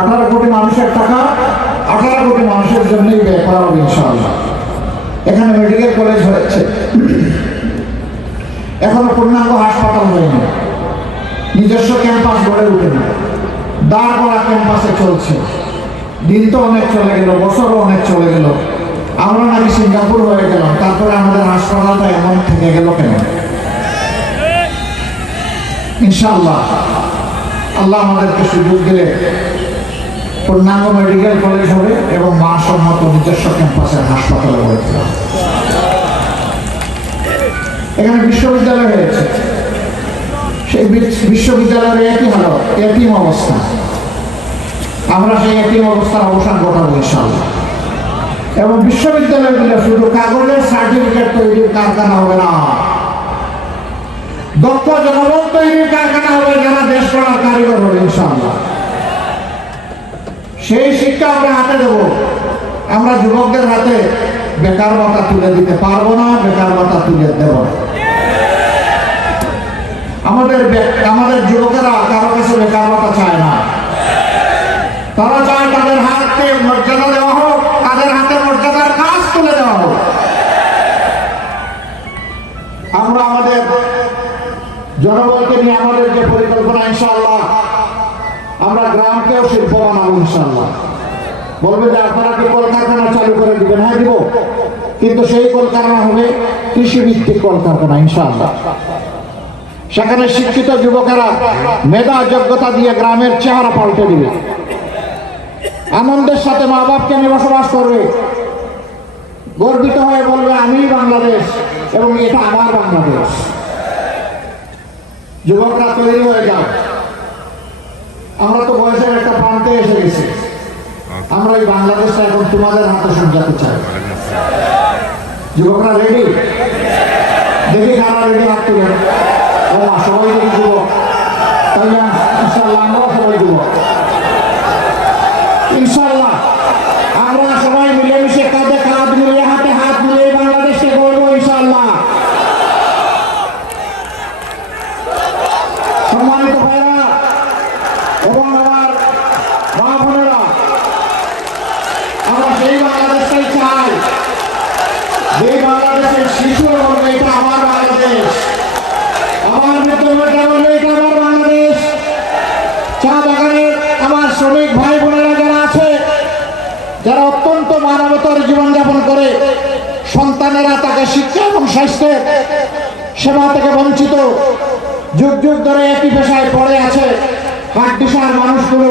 18 কোটি মানুষের টাকা 18 কোটি মানুষের জন্যই ব্যয় করা হবে ইনশাআল্লাহ। এখানে মেডিকেল কলেজ হয়েছে, এখনো পূর্ণাঙ্গ হাসপাতাল হয়নি, নিজস্ব ক্যাম্পাস গড়ে উঠেনি, দাঁড় করা ক্যাম্পাসে চলছে। দিন তো অনেক চলে গেল, বছরও অনেক চলে গেল, আমরা নাকি সিঙ্গাপুর হয়ে গেলাম, তারপরে আমাদের হাসপাতালটা এমন থেকে গেল কেন? ইনশাআল্লাহ আল্লাহ আমাদেরকে সুযোগ দিলে পূর্ণাঙ্গ মেডিকেল কলেজ হবে এবং মানসম্মত নিজস্ব ক্যাম্পাসের হাসপাতালে গড়ে তোলা। এখানে বিশ্ববিদ্যালয় হয়েছে, সেই বিশ্ববিদ্যালয়ের একই হালত, একই অবস্থা। আমরা সেই একই অবস্থার অবসান ঘটাবো ইনশাআল্লাহ। এবং বিশ্ববিদ্যালয়গুলো শুধু কাগজের সার্টিফিকেট তৈরির কারখানা হবে না, দক্ষ জনবল তৈরির কারখানা হবে, যারা দেশ গড়ার কারিগর হবে ইনশাআল্লাহ। সেই শিক্ষা আমরা হাতে দেব। আমরা যুবকদের হাতে বেকার ভাতা তুলে দিতে পারবো না, বেকার ভাতা তুলে দেব না। আমাদের যুবকেরা কারো কাছে বেকার ভাতা চায় না, তারা চায় তাদের হাতকে মর্যাদা দেওয়া হোক, তাদের হাতে মর্যাদার কাজ তুলে দেওয়া হোক। আমরা আমাদের জনবলকে নিয়ে আমাদের যে পরিকল্পনা, ইনশাআল্লাহ আমরা গ্রামকেও শিল্প বানাবো ইনশাআল্লাহ। বলবে যে আপনারা কি কলকারখানা চালু করে দিবেন? হ্যাঁ দিব, কিন্তু সেই কলকারখানা হবে কৃষিভিত্তিক কলকারখানা ইনশাআল্লাহ। সেখানে শিক্ষিত যুবকেরা মেধা যোগ্যতা দিয়ে গ্রামের চেহারা পাল্টে দিবে, আনন্দের সাথে মা বাপকে নিয়ে বসবাস করবে, গর্বিত হয়ে বলবে আমি বাংলাদেশ এবং এটা আমার বাংলাদেশ। যুবকরা তৈরি হয়ে যাও, আমরা তো বয়সের একটা প্রান্তে এসে গেছি, আমরা এই বাংলাদেশটা এখন তোমাদের হাতে সাজাতে চাই। যুবকরা রেডি? দেখি কারা রেডি, হাত তুলে। ও মা, সবাই দেখি যুবক, তাই না? ইনশাআল্লাহ আমরাও সবাই যুবক ইনশাআল্লাহ। আমরা সবাই মিলেমিশে কাঁধে কাঁধ মিলিয়ে হাতে হাত মিলিয়ে বাংলাদেশকে গড়বো ইনশাআল্লাহ। সম্মানিত ভাইরা এবং আমার মা বোনেরা, আমরা সেই বাংলাদেশটাই চাই, যে বাংলাদেশের শিশু বলবে এটা আমার বাংলাদেশ, আমার মৃত্যুটা বলবে এটা আমার বাংলাদেশ। চা বাগানের আমার শ্রমিক ভাই বোনেরা যারা আছে, যারা অত্যন্ত মানবতার জীবনযাপন করে, সন্তানেরা তাকে শিক্ষা এবং স্বাস্থ্যের সেবা থেকে বঞ্চিত, যুগ যুগ ধরে একই পেশায় পড়ে আছে, হাড্ডিসার মানুষগুলো